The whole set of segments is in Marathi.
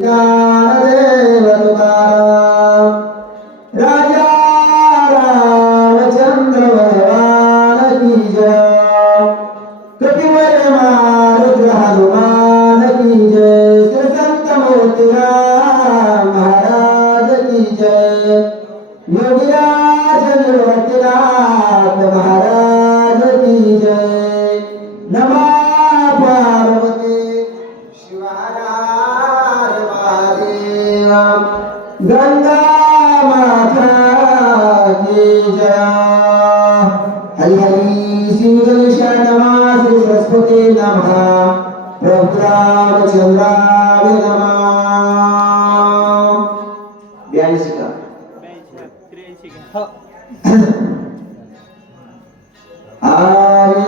ज्ञानदेव तुकाराम राजा रामचंद्र भगवान की जय कपिवर मारुद्र हनुमान की जय श्री संत मोतीराम महाराज की जय योगीराज निवृत्तिनाथ महाराज की जय नमः पार्वती शिवाय महादेव गंगा माता की जय हरि हरि श्री गणेशाय नमः श्री सरस्वती नमः प्रभु रामचंद्राय नमः 82 का आरे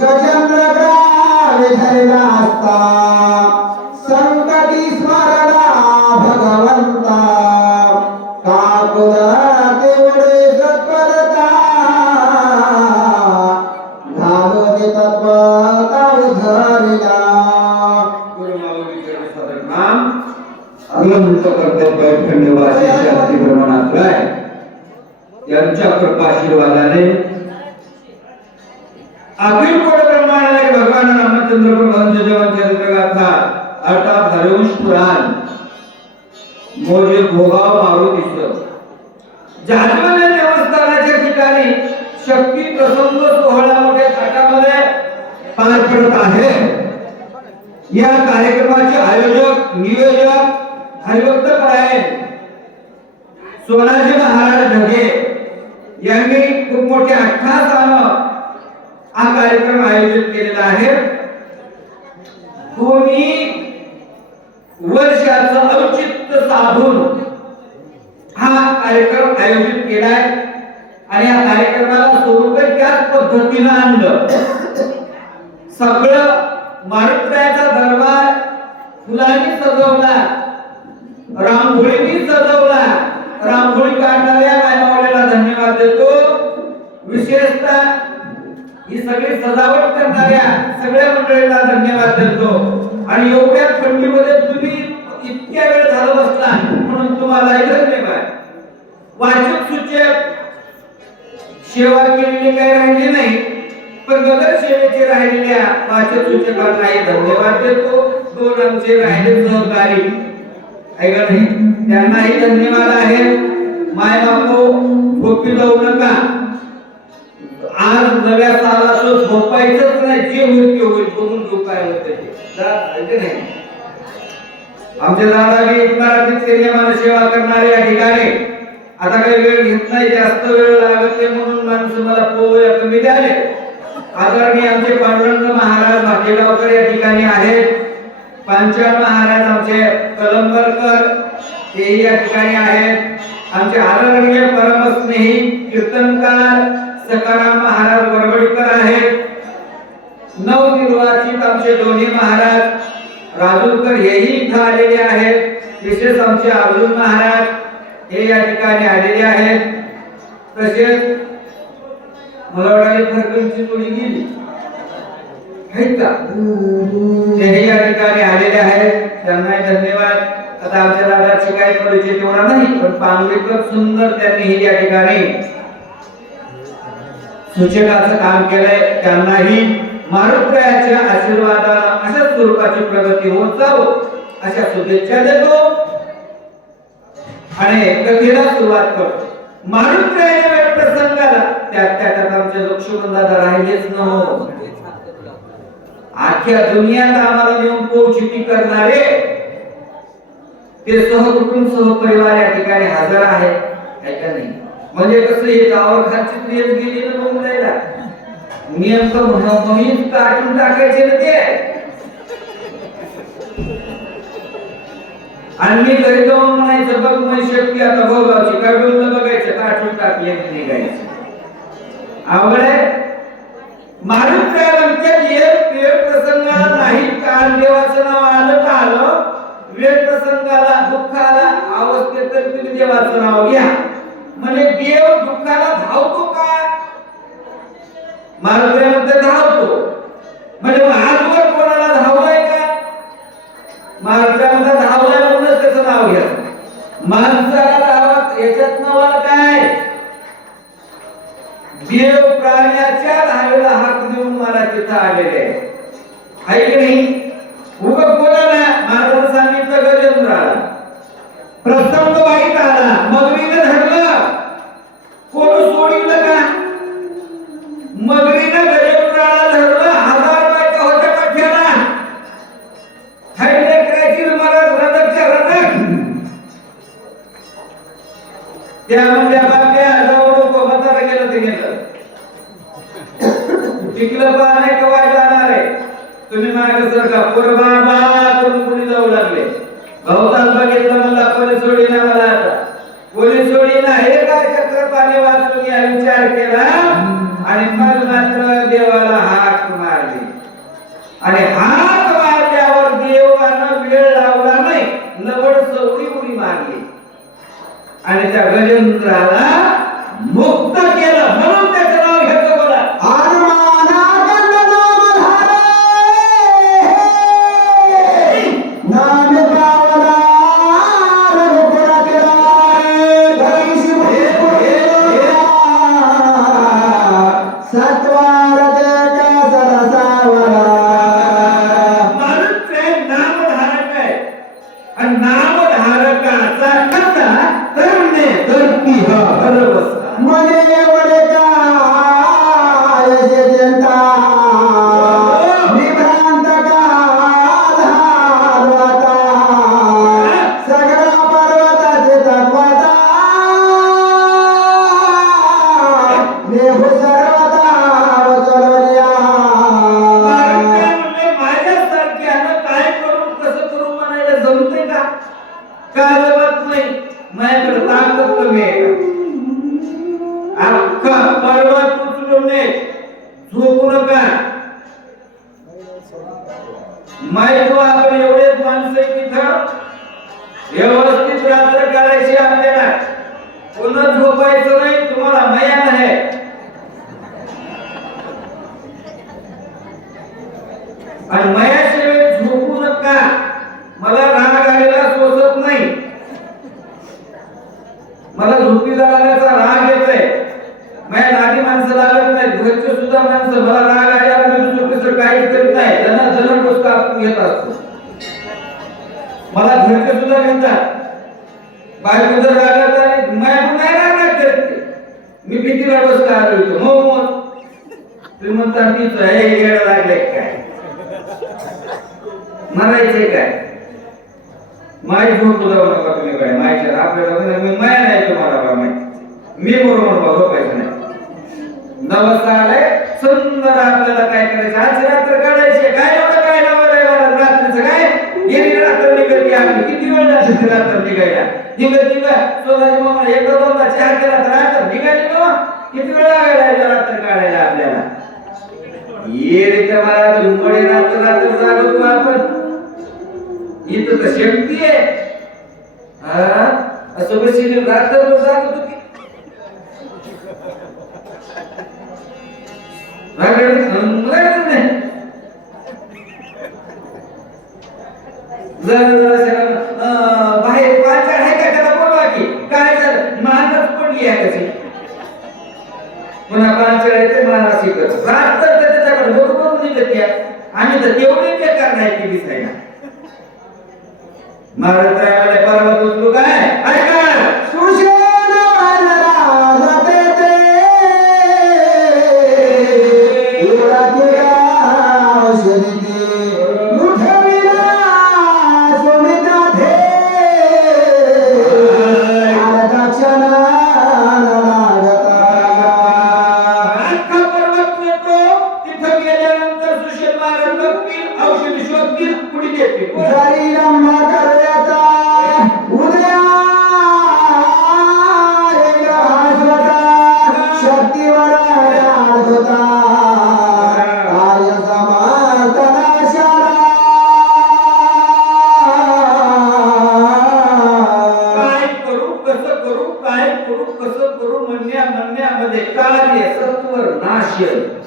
गजेंद्र ग्रामे धरला असता संकटी स्मरणा भगवंता काकुला तेवढे सत्परता घालवते तत्वता उधरला अनंत कर्तव्य खंडवासी शास्त्री प्रमाणात राय यांच्या कृपाशीर्वादाने अखिल कोट ब्रह्मांडाला भगवान रामचंद्र प्रभूंचे जीवन चरित्र गाथा अर्थात हरिवंश पुराण मोजे भोगाव मारुतीचं जाजवल्या देवस्थानाच्या ठिकाणी शक्ती प्रसंग सोहळा मोठ्या थाटामध्ये पार पडत आहे. या कार्यक्रमाचे आयोजक नियोजक हरिभक्त परायण सोनाजी महाराज ढगे यांनी खूप मोठ्या अट्टहासानं हा कार्यक्रम आयोजित केलेला आहे. कोणी वर्षाचं औचित्य साधून हा कार्यक्रम आयोजित केलाय आणि या कार्यक्रमाला स्वरूप त्याच पद्धतीनं आणलं. सगळं मारुतीचा दरबार फुलांनी सजवला, रांगोळीनी सजवला. रांगोळी काढणाऱ्या मायमावल्याला धन्यवाद देतो. विशेषतः ही सगळी सजावट करणाऱ्या सगळ्या मंडळींना धन्यवाद देतो. आणि एवढ्या थंडीमध्ये तुम्ही इतक्या वेळ झाला बसला म्हणून तुम्हालाही धन्यवाद. वाचक सूचक सेवा केलेली काही राहिली नाही, पण नगर सेवेचे राहिलेल्या वाचक सूचकांनाही धन्यवाद देतो. दोन आमचे राहिले सहकारी ऐका नाही त्यांनाही धन्यवाद आहे. माय बापू झोपी जाऊ नका. आज नव्या सालाचं झोपायचंच नाही, जे होईल ते होईल बघून झोपाय होते नाही. आमचे दादाजी मराठीत नियमाने सेवा करणारे या ठिकाणी आता काही वेळ घेत नाही, जास्त वेळ लागत नाही म्हणून माणसं मला पोवया कमी द्याले. आदरणीय आमचे पांडुरंग महाराज भाटेगावकर या ठिकाणी आहेत. पांचाळ महाराज आमचे कलंबरकर ते या ठिकाणी आहेत. आमचे आदरणीय परमस्नेही कीर्तनकार सकाराम महाराज बरबडकर आहेत. नवनिर्वाचित आमचे दोन्ही महाराज राजूरकर हेही इथं आलेले आहेत. विशेष आमचे अर्जुन महाराज हे या ठिकाणी आलेले आहेत. तसेच मला वाटते फरकांची जोडी गेली आहेत का, तेही या ठिकाणी आलेले आहेत. त्यांना धन्यवाद. आता आमच्या दादाची काही परिचय तेवढा नाही, पण पांगरीकर सुंदर त्यांनी या ठिकाणी सूचकाचं काम केलंय. त्यांनाही मारुतीच्या आशीर्वादाने अशा स्वरूपाची प्रगती होत जावो अशा शुभेच्छा देतो आणि कथेला सुरुवात करतो. मारुतीच्या प्रसंगाला त्यात आमचे लक्ष्मणदादा राहिलेच नव्हते. आख्या दुनियात आम्हाला नेऊन पोचती करणारे ते सहकुटुंब सहपरिवार या ठिकाणी हजर आहेत. ऐका नाही म्हणजे कसं हे गावावर खालची प्रियच गेली ना मुंबईला नियम तर म्हणून काढून टाकायचे ना ते. आणि मी घरी जाऊन म्हणायचं बघ माझी शक्ती आता भोगावची काय बोललं बघायचं काढून टाकले निघायचं. आवड आहे. मारुतीच्या वेळ प्रसंगाला नाही काल देवाचं नाव आलं तर आलं, वेळ प्रसंगाला दुःखाला अवस्थेत तर तुम्ही देवाचं नाव घ्या. म्हणजे देव दुःखाला धावतो का? मारुतीमध्ये धावतो. म्हणजे आजवर कोणाला धावलाय का? मारुतीमध्ये धावलाय म्हणून माणसाला लावत याच्यात नवा काय देव प्राण्याच्या धावेला हात देऊन मला तिथं आलेले आहे की नाही उगा बोला ना महाराज सांगितलं गजेंद्राला प्रसंग वाईट आला मगरीनं धरलं कोण सोडिलं का मगरीनं गजेंद्राला धरलं 1000 बायका होत्या पठ्याला हायले करायची महाराज रजकच्या रजक त्या म्हणल्या बाप्या जाऊ नको म्हातारा गेलं ते गेलं टिकलं पा नाही का वाय जाणार आहे तुम्ही मागे सरका पोर बाबा करून कुणी जाऊ लागले गवतात बघितलं मला कोणी सोडीना मला आता कोणी सोडीना हे काय चक्र पाणी वाचून या विचार केला आणि मग मात्र देवाला हाक मारली आणि हाक मारल्यावर देवानं वेळ लावला नाही लवड सवडी उडी मारली आणि त्या गजेंद्राला मुक्त केलं म्हणून त्याचं नाव घेतो बघा व्यवस्थित रात्र करायची आपल्याला पुन्हा झोपायचं नाही तुम्हाला मयान आहे आणि मयाशिवाय झोपू नका मला राग आलेला सोसत नाही मला झोपी लागण्याचा राग येतोय माझ्या नादी माणसं लागत नाहीत घरचे सुद्धा माणसं मला राग आल्यावर मी झोपेचं काहीच करत नाही जण गोष्ट आपण घेत असतो मला घरचे सुद्धा म्हणतात बायको जर रागत आणि माझ्याकडून नाही रागत करते मी भीतीला बसला आलो हो मग तुम्ही म्हणतात तीच हे येडं लागले काय मरायचे काय माय झोप जाऊ नका तुम्ही काय मायच्या आपल्याला मी माया नाही तुम्हाला मी बरोबर झोपायचं नाही नवसा आलाय सुंदर आपल्याला काय करायचं आज रात्र काढायचे काय एवढं काय नवं रात्रीचं काय गेली रात्र निघती आम्ही किती वेळ जाते रात्र निघायला निघत स्वतःच्या मामा एकदा दोनदा चहा केला तर रात्र निघाली ना किती वेळ लागायला रात्र काढायला आपल्याला ये रे त्या मला झुंबडे रात्र रात्र जागतो आपण इथं तर शक्ती आहे हा असं बसली रात्रभर जागत होती बाहेर पाच आहे का त्याला बोलवा की काय झालं मानच पडली आहे कशी पुन्हा पाच आहे मानाशी करत रात्र त्याच्याकडे बरोबर निघत या आम्ही तर तेवढे बेकार नाही की दिसायला महाराज रायाला परवा तुझलो काय ऐका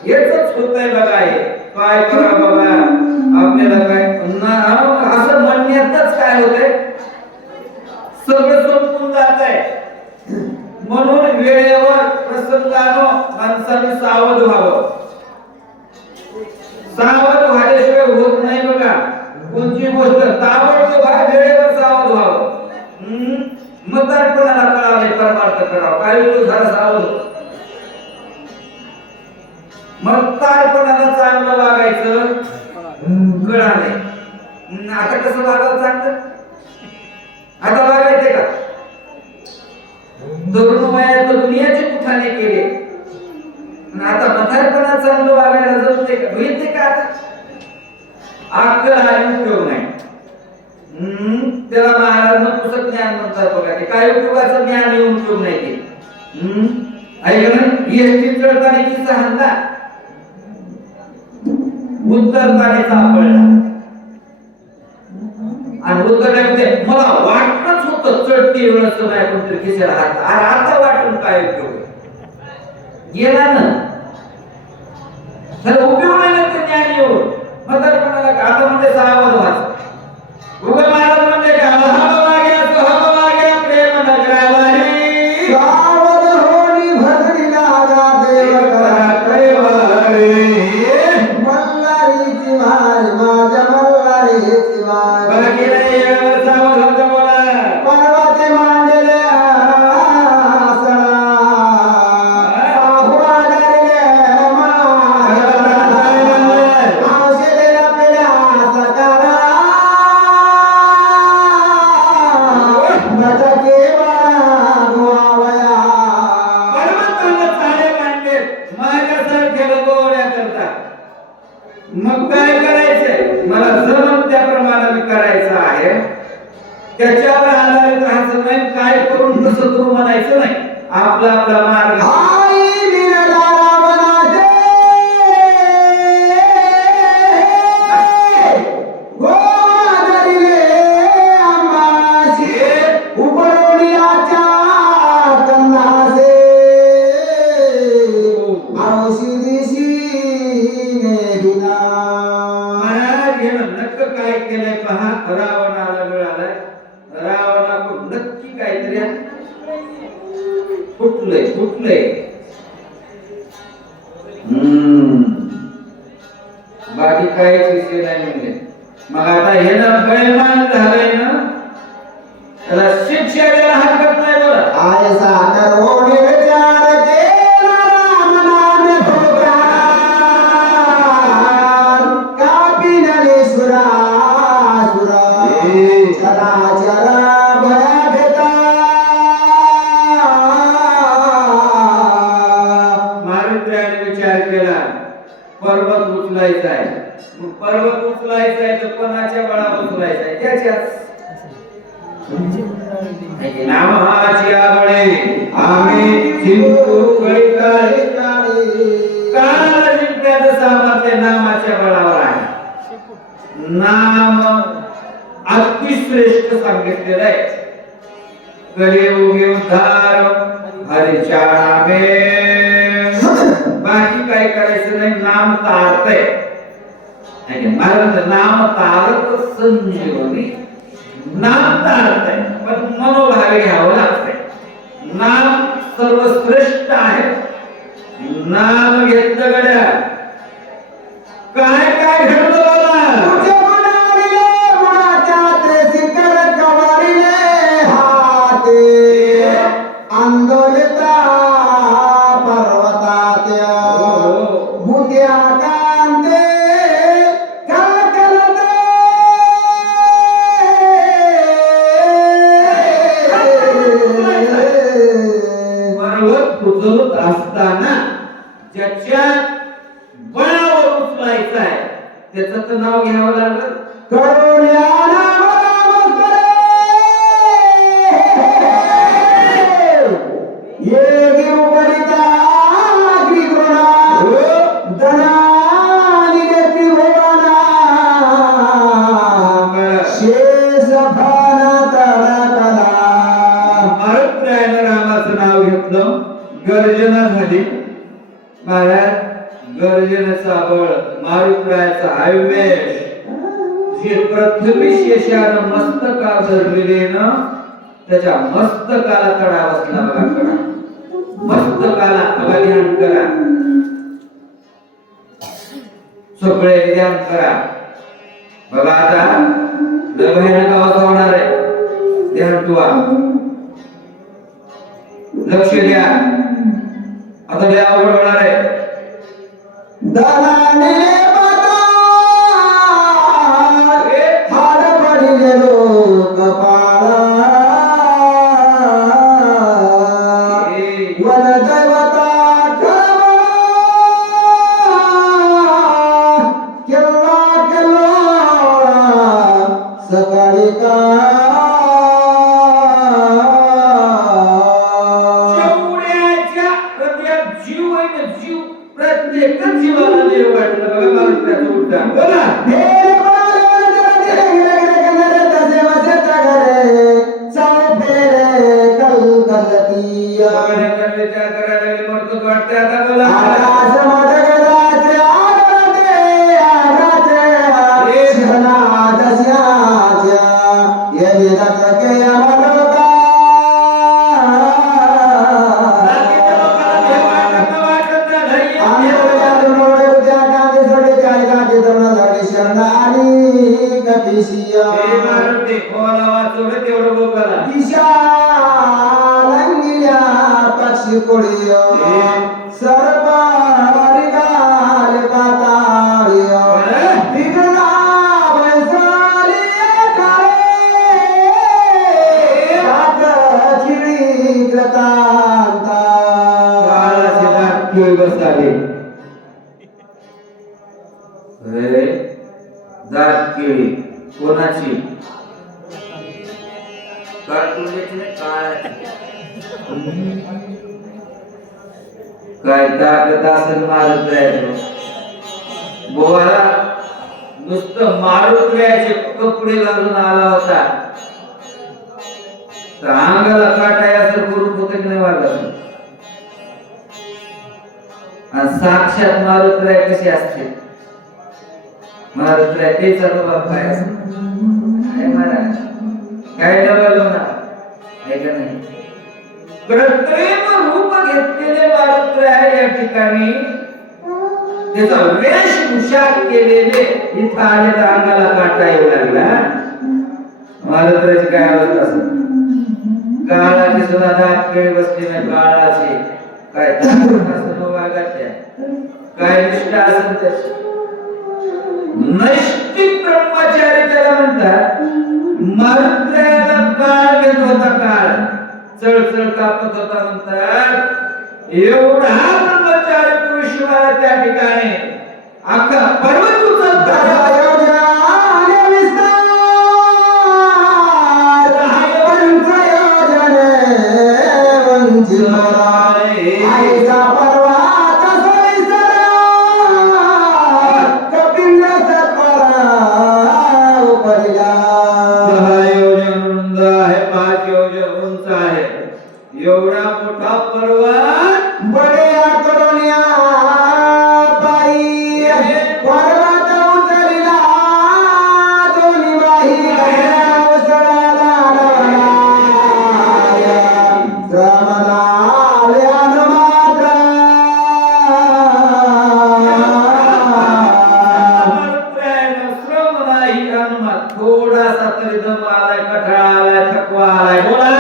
येतच होतंय बघा हे काय करा बघा आपल्याला काय असं म्हणण्यातच काय होतंय सगळं जात आहे. म्हणून वेळेवर प्रसंगानं माणसाने सावध व्हावं. सावध झाल्याशिवाय होत नाही बघा. कोणती गोष्ट ताबडतोब वेळेवर सावध व्हावं. म्हातारपणाला कळाले परमार्थ करावं. काही लोक झाला सावध. म्हातारपणाला चांगलं वागायचं कळाले. आता कसं वागावं चांगलं? आता वागायचे का? तरुण वयात दुनियाचे कुठाने केले. आता म्हातारपणात चांगलं वागायला जमते का? होईल का? आता अक्कल आणि उपयोग नाही. त्याला महाराजांना पुस्तक ज्ञान म्हणतात बघा. ते काय उपयोगाचं ज्ञान येऊन उपयोग नाही ते. ऐकलं एसटी चढताना किस्सा हाणला. उत्तरताने सापडला आणि उत्तरण्यामध्ये मला वाटणंच होतं चढती वेळच नाही कोणतरी खिशाला हात. आता वाटून काय उपयोग गेला ना. त्याला उपयोग नाही ते ज्ञान येऊन. म्हातारपणाला आता म्हणजे सावध व्हायचं. उगा महाराज म्हणजे का हवा प्रेम नगरावारी सावध होणी भजनी लागा देव करा कैवारी. मल्हारीची वारी माझ्या मल्हारीची वारी. बाकी नाही सावध होतं बोला. पर्वते मांडले आसना साहू आधारिले औषधेला पिल्या सकारा माझा केवळा धुवावया. परमात्म्याला सारे मांडले माझ्यासारख्याला गोळ्या करतात. मग काय करायचंय? मला जमन त्याप्रमाणे मी करायचं आहे. त्याच्यावर आधारित राहायचं नाही. काय करून कसं करू म्हणायचं नाही. आपला आपला मार्ग. आई विरदारा बनाते गोवादरिले आंबाशी उपरोनियाच्या कंदासे औषधीशी नेविना. महाराज हे नक्की काय केलंय पहा. रावणाला वेळ आलाय. रावणाकडून नक्की काहीतरी फुटलंय. बाकी काहीच विषय नाही म्हणजे. मग आता हे ना बैमान झालंय ना. त्याला शिक्षा द्यायला हरकत नाही बोला. आयसा करवोने विचार केला राम नाम ठोका. कापिनले सुरा चला भया भेटा. मारुतीने विचार केला पर्वत उचलायचा आहे. मग पर्वत उचलायचा आहे तर कोणाच्या बळावर उचलायचा आहे? त्याच्याच नामाची आवडे आम्ही जिंकू कळी काळ जिंकण्याचं सामर्थ्य नामाच्या बळावर आहे. नाम अतिश्रेष्ठ सांगितलेलं आहे. कलियुगी उद्धार हरीच्या नामे. बाकी काय करायचं नाही. नाम तारतय. महाराज नाम तारत संजीवनी. नाम तारतय पण मनोभावे घ्यावं लागतंय. नाम सर्वश्रेष्ठ आहे. नाम घेतलं गड्या काय काय घडलं बाबा. तुझे मनाविले मनाच्या शिखर कवरिले हाते. आंदोलिता पर्वतात भूत्या कांते कलकलते. पर्वत उचलत असताना ज्याच्या बळावर उचलायचं आहे त्याचं तर नाव घ्यावं लागलं. करुण्या नाम करे ये गिरुपरिता ग्रिगुणा धनानि त्रिभुवना. शेष भान तडकला. मारुतीने रामाचं नाव घेतलं. गर्जना झाली. महाराज गर्जनेचा बळ मारुतीचा आयुर्वेश जे पृथ्वी शेषानं मस्तका धरलेले ना त्याच्या मस्तकाला तडा बसला बघा कडा. मस्तकाला बघा ध्यान करा. सगळे ध्यान करा. बघा आता भयानक आवाज होणार आहे. ध्यान ठेवा. लक्ष द्या. आता लय अवघड होणार आहे. दनाने हाड पडिले लोक पाळा वन दैवता ठरवा केला सकाळी का जीव आहे ना जीव. प्रत्येक जीवाला देव वाटलं बघा. मला त्याचं उद्दान बोला. विचार करायला लागले मरतोच वाटतंय आता बोला. पक्षी कोळी सरपारी गाल पाताळी विघ्ना वैसाली काळे हात खिळी ग्रतांता काळाची दाट केळी बसताली. दाट केळी कोणाची? कार्टूनची नाही काळाची. काय ताकद असेल मारत राहायचं. बोवाला नुसतं मारून राहायचे कपडे घालून आला होता. तर अंगाला काटाय असं करून होतं की नाही वाटत. आणि साक्षात मारुतराय कशी असते? मारुतराय तेच बाप काय काय महाराज काय डबल होणार आहे का नाही? कृत्रिम रूप घेतलेले मारुतराय या ठिकाणी त्याचा वेशभूषा केलेले इथं आले तर अंगाला काटा येऊ लागला. मारुतरायची काय अवस्था असेल? काळाची सुद्धा दात केळी बसली नाही. काळाची काय वागात्या काय निष्ठा असेल त्याची. नैष्टिक ब्रह्मचारी त्याला म्हणतात. मारुतरायाला काळ घेत होता. काळ चळचळ कापत होता म्हणतात. एवढा ब्रह्मचारी पुरुष शिवाय त्या ठिकाणी अख्खा पर्वत उचलता एवढा मोठा पर्वत बड्या करोनिया पायी पर्वत उचलिला दोन्ही बाही उसळाला श्रमणाल्यान मात्र श्रम नाही अनुमात. थोडासा तरी दम आलाय, कठाळा आलाय, थकवा आलाय. बोला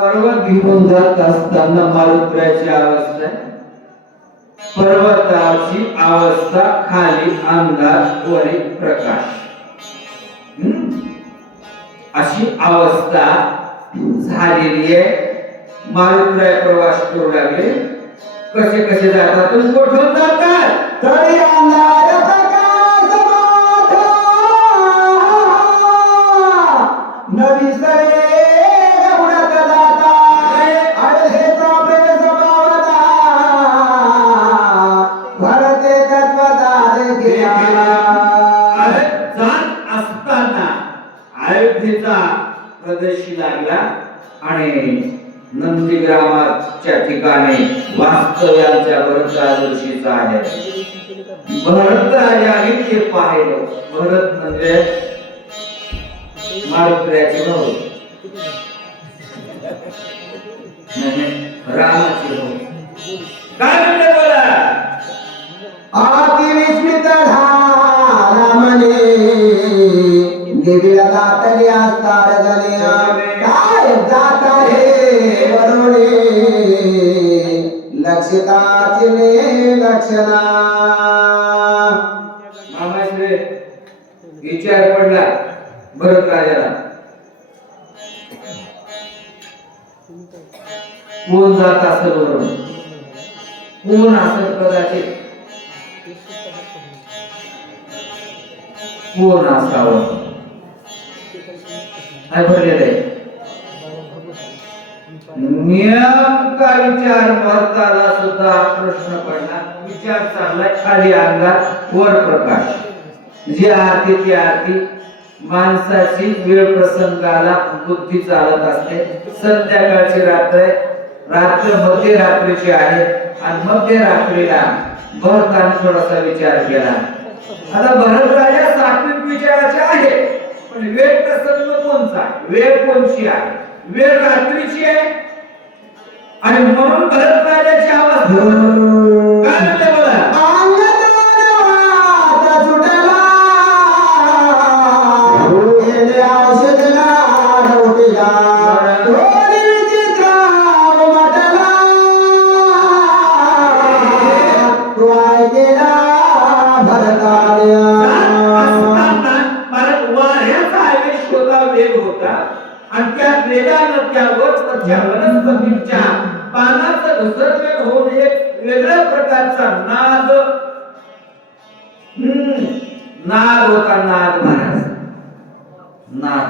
पर्वत घेऊन जात असताना मारुतरायाची अवस्था, पर्वताची अवस्था खाली अंधार वरी प्रकाश. अशी अवस्था झालेली आहे. मारुतीराय प्रवास करू लागले. कसे कसे जातात तुम्ही कुठून जातात तरी अंधार प्रकाश मोठा नवी सरे उडत जाता अडधेचा प्रवेश पावता भरते तत्वदार गेला. जात असताना अयोध्येचा प्रदेशी लागला आणि नंदीग्रामाच्या ठिकाणी वास्तव्यांच्या भरतराजर्षीचा आहे. भरतराजाने ते पाहिलं. भरत म्हणजे मारुतीरायाचे भाऊ, रामाचे भाऊ. काय म्हणते बोला आती विस्मित झाला म्हणे देवीला दातली असतार गणे काय जात आहे वरुणे लक्षिताची लक्षणा. मामाश्री विचार पडला भरत राजाला. कोण जात असेल वरून, कोण असेल कदाचित, कोण असावं काय भरलेलं आहे. नेमका विचार भरताला सुद्धा प्रश्न पडला. विचार चाललाय खाली अंगात वर प्रकाश. जी आरती ती आरती माणसाची वेळ प्रसंगाला बुद्धी चालत असते. संध्याकाळची रात्र, रात्र मध्यरात्रीची आहे आणि मध्यरात्रीला भरताने थोडासा विचार केला. आता भरत राजा सात्विक विचाराचे आहे, पण वेळ प्रसंग कोणचा, वेळ कोणची आहे, वेळ रात्रीची आहे आणि म्हणून भरत राजाची अवस्था काय म्हणते बोला वनस्पतींच्या पानाचा घसरमेल होऊन एक वेगळ्या प्रकारचा नाद नाद होता. नाद महाराज नाद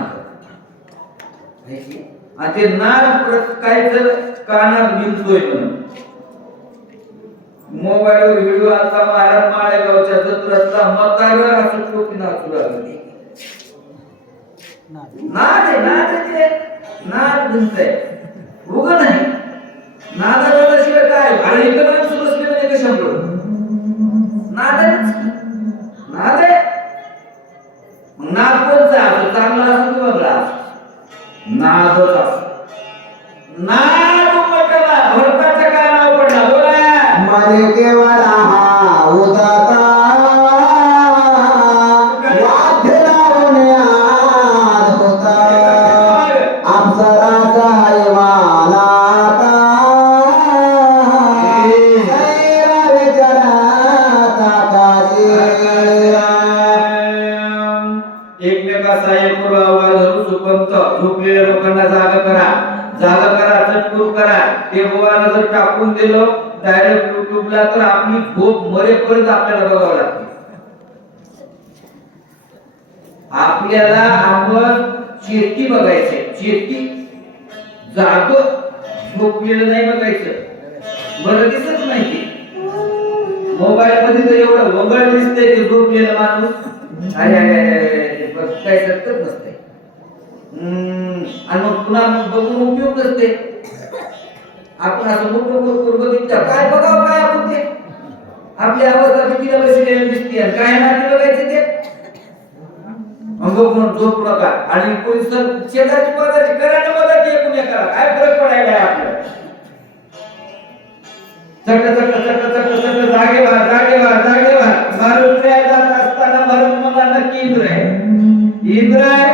आणि ते नाद काहीच कानात भिंतोय म्हणून मोबाईलवर व्हिडिओ आता महाराज माळेगावच्या जत्रेतला मतार असं टोपी नाचू लागली. नाद आहे, नाद आहे ते. नाद भिंतय उग नाही. नादाशिवाय काय आणि इथं माणूस बसले म्हणजे कशामुळे नाद आहे. नाद आहे. मग नाद कोणचा असतो, चांगला असतो की बघला नादच असतो. नाद उमटला. भरताचं काय नाव पडला बोला मरे केवळ हा उदाता वाद्य लावण्यात होता अप्सराचा हिमालाता सैरा विचारात आकाशी. एकमेकाचा एक आवाज धरून सुपंत झोपलेल्या लोकांना जागा करा, जागा करा, चटकूर करा. ते बोवाला जर टाकून दिलं डायरेक्ट युट्यूबला तर आपली झोप मरेपर्यंत आपल्याला बघावं लागते. आपल्याला आपण चेती बघायचे, चेती जाग झोपलेलं नाही बघायचं. बरं दिसत नाही ते मोबाईल मध्ये तर एवढं वगळ दिसतंय ते झोपलेलं माणूस. अरे अरे काय सत्तर नसते आणि मग पुन्हा बघून उपयोग नसते. आपण असं मोठं बघितलं काय बघावं काय आपण ते आपली अवस्था भीतीला बसलेली दिसते आणि काय नाते बघायचे ते म्हणून झोप नका. आणि कोणी शेजारची पदाची करायला मदत एकूण करा. काय फरक पडायला आपल्याला. चक्क चक्क चक्क चक्क चक्क जागे व्हा, जागे व्हा, जागे व्हा. मारुतीराया जात असताना भरत मला नक्की इंद्र आहे, इंद्र आहे.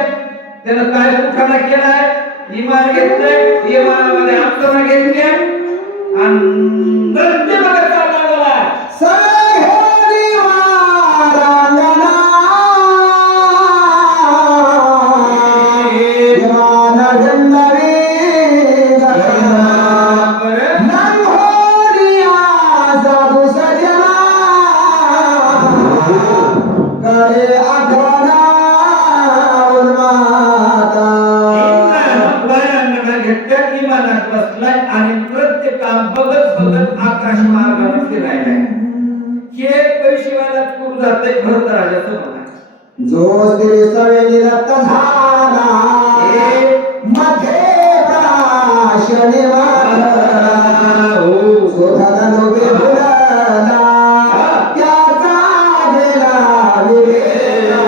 त्यानं काय उठाणा केलाय, इमान घेतलंय, इमानामध्ये आपल्याला घेतले आणि नृत्य बघा चालला बोला सहेली वारांगणा बसलाय आणि प्रत्येक काम बघत बघत आकाश मार्गाने फिरायलाय. हे पैशेवाला कुठं जाते खरं तर राजाचं म्हणा. जो श्री सवेली रक्त झाला मध्ये प्राशने शोधाला लोके फुलला त्याचा गेला विवेला.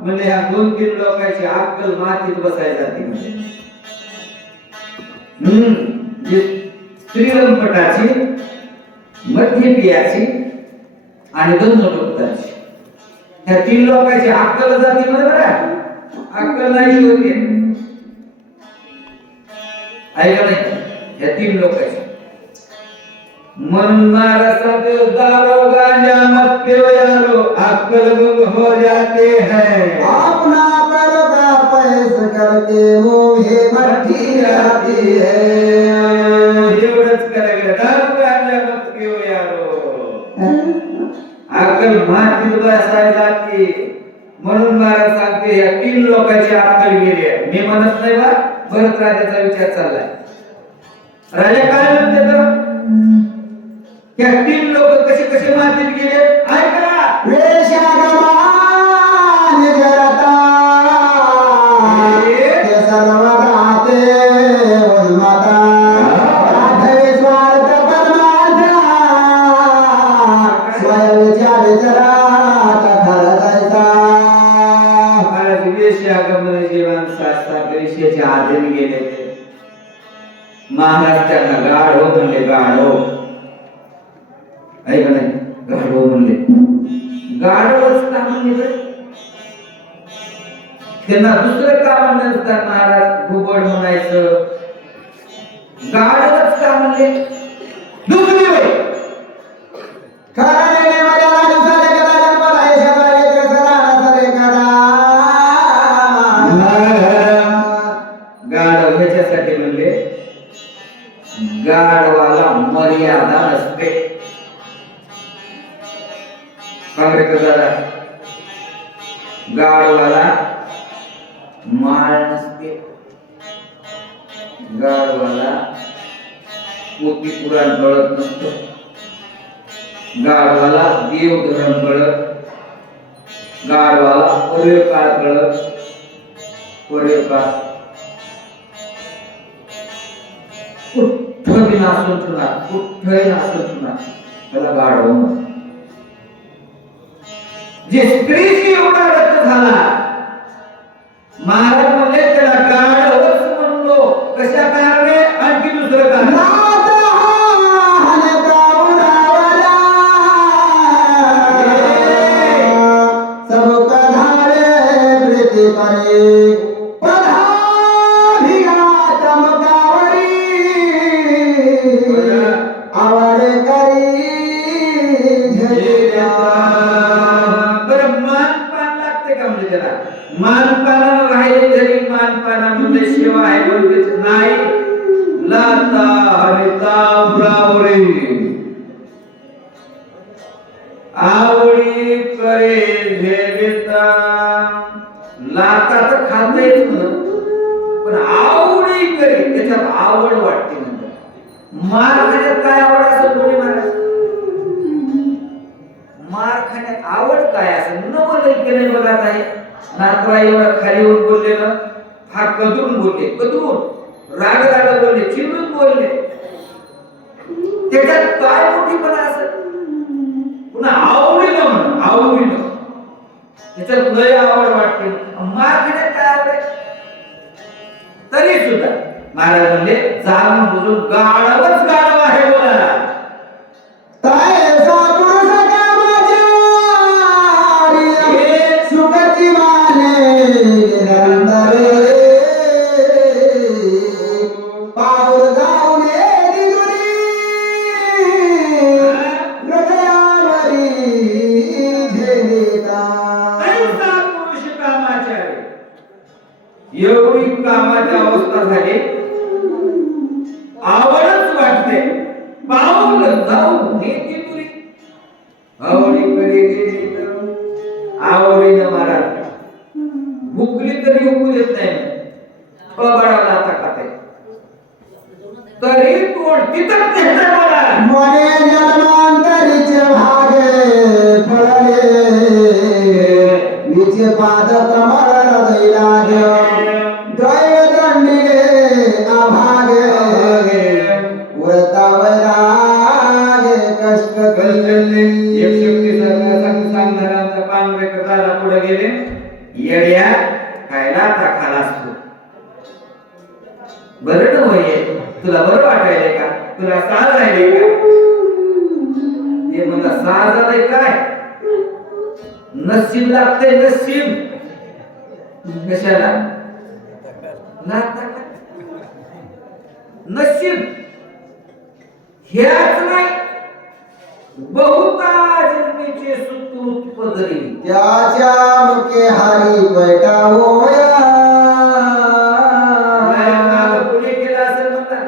म्हणजे ह्या 2-3 लोकांची अक्कल मातीत बसायला जाते. म्हणजे श्रीरंगपटाची, मध्य पियाची आणि गंधर्वपटाची ह्या 3 लोकांची अक्कल जाते म्हणजे बरं. अक्कल नाही होती ऐका नाही ह्या 3 लोकांची. मन मारसा पे दारो गांजा मत पियो यारो अक्कल गुम हो जाते हैं. अपना पर का पैस करके वो हे भट्टी आती है. एवढंच करायला दारू गांजा मत पियो यारो अक्कल मातीत बसायला जाते. म्हणून महाराज सांगते या 3 लोकांची अक्कल गेली आहे. मी म्हणत नाही बा. भरत राजाचा विचार चाललाय. राजा काय म्हणते तर या 3 लोक कसे कसे मातीत गेले ऐका. वेशागमान जरता ते सर्व गाते उन्माता राधवे स्वार्थ परमार्थ स्वयंच्या विचारात खरदायचा. महाराज वेश्यागमन जे माणसं असतात वेश्याच्या आधीने गेले ते महाराज त्यांना गाढव म्हणले. गाढव ऐका नाही गाढव म्हणले. गाढवच का म्हणले त्यांना दुसरं का म्हणतात महाराज घुबड म्हणायचं. गाढवच का म्हणले दुसरी होय. खरणे माझ्या राजूसाले करा जन्माला हे शबाले त्रसराला सरे करा. गाढव ह्याच्यासाठी म्हणले गाढवाला मर्यादा नसते. दादा गाढवाला माळ नसते. गाढवाला पोथी पुराण कळत नसतं. गाढवाला देवधर्म कळत. गाढवाला पर्यकाळ कळत. पर्यकाळ कुठं नासून ठेवणार कुठंही नासून ठेवणार त्याला गाढव म्हणतात. जे स्त्रीशी एवढा रक्त झाला महाराज म्हणले त्याला गाढवच म्हणलो. कशा कारणे आणखी दुसरं कारण सब कधारे प्रीती करे आवड करी मानपानानं राहिले तरी मानपानामध्ये शिवा आहे बोलते नाही. लाता हरिता उरावरे आवडी करे भेदता. लाता तर खातेच म्हणत पण आवडी करे त्याच्यात आवड वाटते म्हणतात. मार खाण्यात काय आवड असं कोणी महाराज. मार खाण्यात आवड काय असं नवल केलं बघत आहे. नातवा एवढा खाली येऊन बोलले ना फार कदरून बोलले. कदरून राग राग बोलले. चिडून बोलले. त्याच्यात काय मोठीपणा असं पुन्हा आवडीनं म्हण आवडीनं त्याच्यात लय आवड वाटते. मार खाण्यात काय आवड तरी सुद्धा महाराज म्हणले जाणून बुजून गाढवच गाढव आहे बोला. एवढी कामाची अवस्था झाली आवडच वाटते. पाऊल जाऊ नेती तुरी आवडीकडे गेली तर आवडीनं महाराज भुकली तरी उकू देत नाही. बडावला आता खाते तिथं नेहमी मला मने जन्मांतरीचे भागे फळले विचे पाद कमळ हृदय लागे दैव दंडिले अभागे व्रतावरागे कष्ट केले एक शक्ती सांगणाऱ्यांचा पांढरे कथाला पुढे गेले येड्या खायला आता खालास तू बरं न होय तुला बरं वाटायले का तुला साज राहिले का ते म्हणला साज आलंय काय नशीब लागते नशीब कशाला नशीब ह्याच नाही बहुता जन्मीचे सुकृत पदरी त्याच्या मुखे हारी पैटा होया पुढे केला असेल म्हणता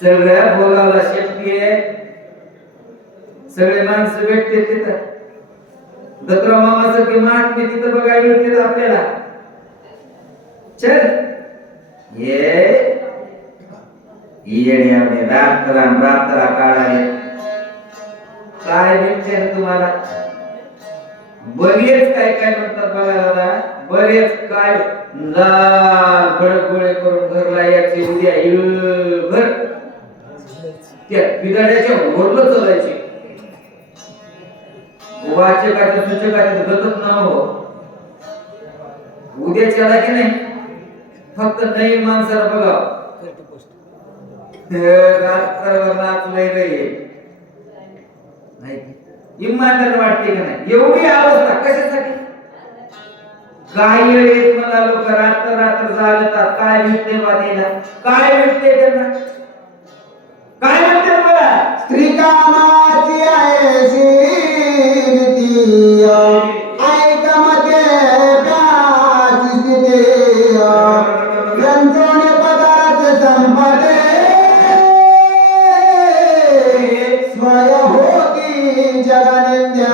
सगळ्या भोगाला शक्ती आहे सगळे माणसं भेटते तिथं दत्तराव मामाचं की महात्मे तिथं बघायला मिळते आपल्याला चल येण्याने रात्र काढाले काय भेटते ना तुम्हाला बरेच काय काय म्हणतात बघा दादा बरेच काय लाल भडक गोळे करून घरला यायचे उद्या भर त्या बिदाड्याच्या वरलं चालायचे वाचकाचे सूचकाचे गतच न हो उद्या चला की नाही फक्त नवीन माणसाला बघा रात्रभर नाचलंय नाही इमानदार वाटते का नाही एवढी अवस्था कशासाठी काही वेळेस मला लोक रात्र रात्र जागतात काय भेटते वादेला काय भेटते त्यांना काय भेटते मला स्त्री कामाची आहे शीलती ऐकमते प्याची स्थिती यंत्रोने पदार्थ संपदे स्वय होती जगनिंद्या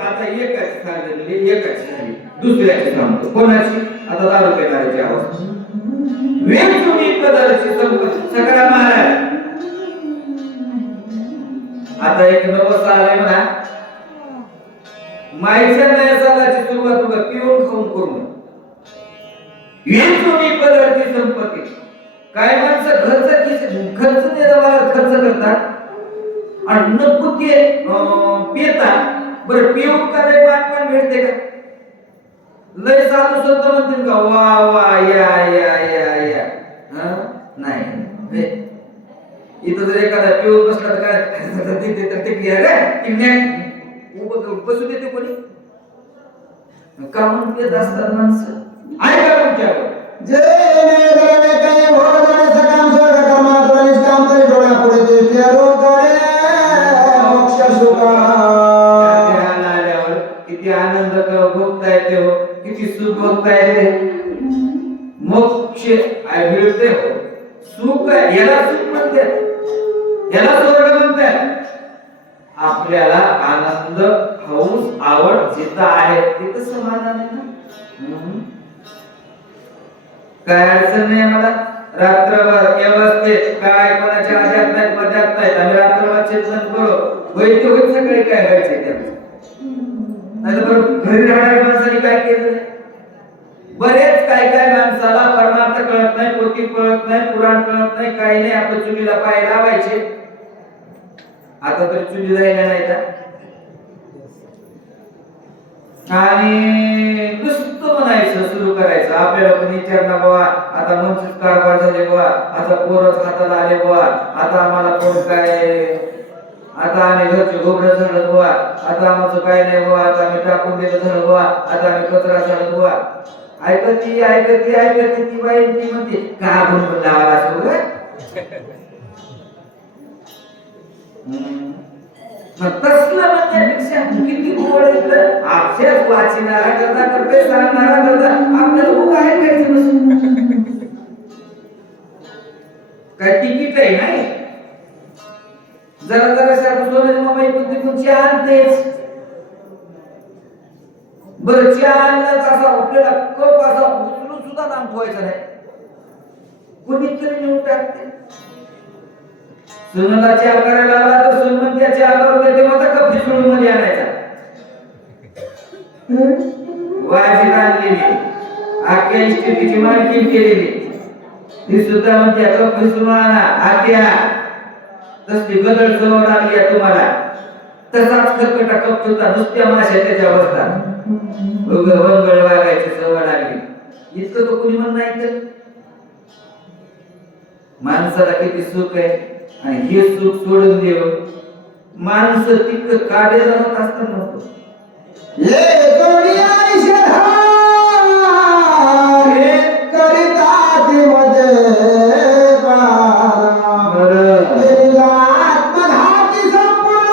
आता एकच सांगितली एकच झाली दुसऱ्याची सांगतो कोणाची आता दारू पिणाऱ्याची अवस्था वेगवेगळी पदार्थाची संपत्ती सगळा महाराज आता एक नवस आलाय म्हणा माईच्या नया सालाची सुरुवात बघा पिऊन खाऊन करून वेगवेगळी पदार्थाची संपत्ती काय माणसं खर्च खर्च करतात आणि नको ते पितात बरं पिऊन का रे पान भेटते का लय साधू संत म्हणतील का वा वा या या या या नाही इथं जर एखादा पिऊन बसला तर काय ते क्रिया काय बसू देते कोणी का म्हणून पित असतात माणसं ऐका तुमच्यावर जे द्रव्य काही भोग जाणे सकाम स्वर्ग कर्मातुर निष्काम तरी डोळ्या पुढे दृष्टी रोकडे मोक्ष सुख किती आनंद भोगता येते हो किती सुख भोगता येते मोक्ष मिळते हो सुख याला सुख म्हणतात याला स्वर्ग म्हणतात आपल्याला आनंद हौस आवड जिथं आहे तिथं समाधान आहे ना काय अडचण नाही मला रात्रभर व्यवस्थित काय कोणाच्या आध्यात नाही पद्यात नाही आम्ही रात्रभर चिंतन करू वैद्य होत सगळे काय व्हायचे त्याचं नाही तर घरी राहणाऱ्या माणसाने काय केलं बरेच काय काय माणसाला परमार्थ कळत नाही पोथी कळत नाही पुराण कळत नाही काही नाही आपल्या चुलीला पाय लावायचे आता तर चुली जायला नाही का आणि नुसतं म्हणायचं सुरू करायचं आपल्याला पण विचारणा बाबा आता मनसुख कारभार झाले बाबा आता पोरच हाताला आले बाबा आता आम्हाला कोण काय आता आम्ही घरचे गोबरं झालं बाबा आता आमचं काय नाही बाबा आता आम्ही टाकून दिलं झालं बाबा आता आम्ही कचरा झालं बाबा ऐकती ती बाई ती म्हणते का गुणगुण लावायला असतो तसलं म्हणण्यापेक्षा किती गोड इकडं अक्षर वाचणारा करता करते सांगणारा करता आपल्याला काय करायचं नसतं काय तिकीट आहे नाही जरा जरा सोन्याची मामाई बुद्धी तुमची आणतेच बरं चहा आणला असा आपल्याला कप असा उचलून सुद्धा नाम ठेवायचं नाही कुणीतरी नेऊन टाकते. सुनाला चहा करायला आला तर सून म्हणते चहा करून देते, मग कप फिसळून मध्ये आणायचा. वाजी आणलेली आख्या इस्टेटीची मालकीण केलेली ती सुद्धा म्हणते कप फिसळून आणा. आत्या तसली गदळ सवड आली आहे तुम्हाला. तसाच खरकटा कप होता, नुसत्या माश्या त्याच्या बसतात. वंगळ वागायची सवड आली. इतकं तो कुणी म्हण नाही तर माणसाला किती सुख आहे आणि हे सुख सोडून देव माणसं तितकं काढे जात असताना नव्हतं. ये कोणी आयुष्यधार करिता ती मध्ये आत्मघाती संपूर्ण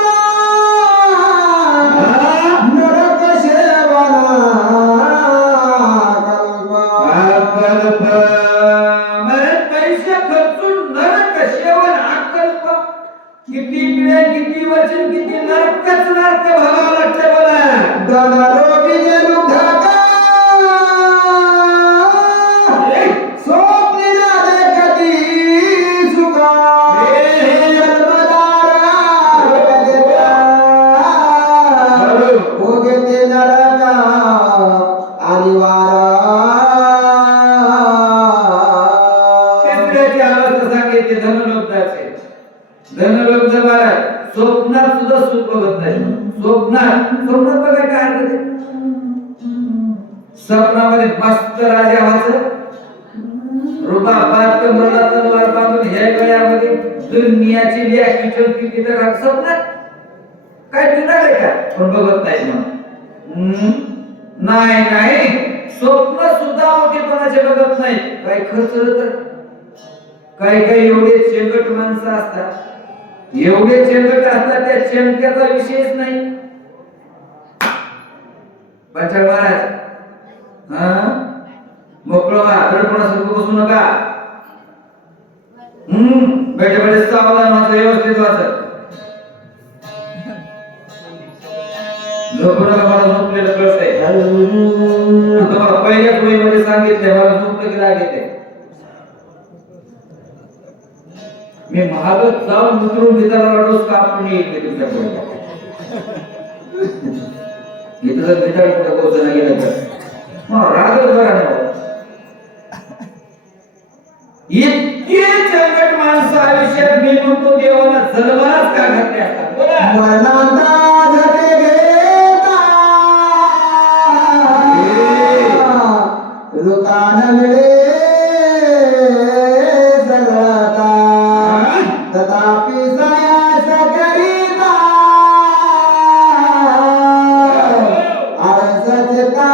नरक सेवना कल्प पैसे खर्चून नरक सेवन आकल्प. किती पिढ्या किती वर्ष किती नरकच नरक भरावं लागतं बोला. धनरोगी जनुधाका स्वप्नी ना देखती सुखा जन्मदारा भोगते नरका अनिवार्य. तिसऱ्याची अवस्था सांगितली धनलोकाचे. धनलोक जवळ स्वप्नात सुद्धा सुख बघत नाही. स्वप्नात बघाय काय अर्थ आहे? स्वप्नामध्ये मस्त राजा व्हायचं, रुबाबात कमरेला तलवार बांधून ह्या गळ्यामध्ये दुनियाची लिया किचन किती तर स्वप्नात काय दिणार आहे का? पण बघत नाही म्हणून. नाही स्वप्न सुद्धा मोठेपणाचे बघत नाही. काय खर्च तर काही एवढे चेंगट माणसं असतात, एवढे चेंगट असतात त्या चेंगट्याचा विषयच नाही. बच्चा महाराज मोकळं व्हा, दडपणासारखं बसू नका. बैठे बैठे सावधान व्हायचं, व्यवस्थित व्हायचं. झोपू नका, मला झोपलेलं कळतंय. तुम्हाला पहिल्याच वहीमध्ये सांगितलंय मला झोपलं की राग येते. मी महागत जाऊन उतरून भिताला डोस कापून येईल तुमच्या पुढे. इथं जर भिताळ कुठं पोहोचणं गेलं तर मग रागच बरा नाही. इतके चंगट माणसं आयुष्यात मी म्हणतो देवाला जन्मालाच का घातले असतात बोला. मरणांता झटे घेता रुकान मिळे सगळता तथापि सायास करिता आळसचता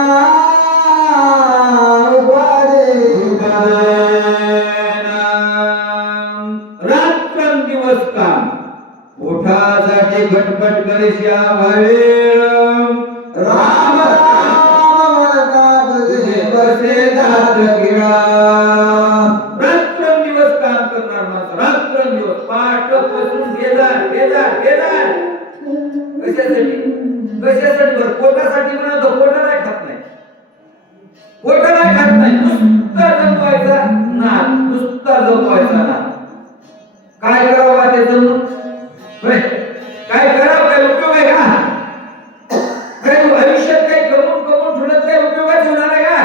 रात्रंदिवस काम उठासाठी घटपट करीश्या भावे राम राम म्हणता तुझे बसे दात किळा. रात्रंदिवस काम करणार माणूस, रात्रंदिवस पाठ बसून घेणार कशासाठी बरं पोटासाठी म्हणा तो पोटा नाही खात नाही. नुसता जमवायचा ना काय करावं ते जमून काय करावं, काय उपयोग आहे का? काही आयुष्यात काही कमवून ठेवण्यात काही उपयोगाच होणार आहे का?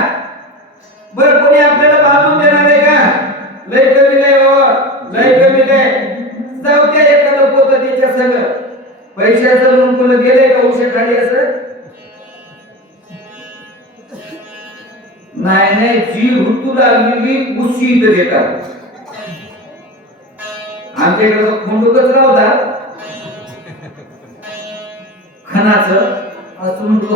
बरं कोणी आपल्याला बांधून देणार आहे का? लय कमी नाही जाऊ द्या एखादं पोत त्याच्या सगळं पैशाचं म्हणून कोणी गेले का औषध खाली असं नाही. जी ऋतू लागलेली उशी इथं देतात. आमच्या इकडे खोंडूकच लावतात खणाचं असं म्हणतो.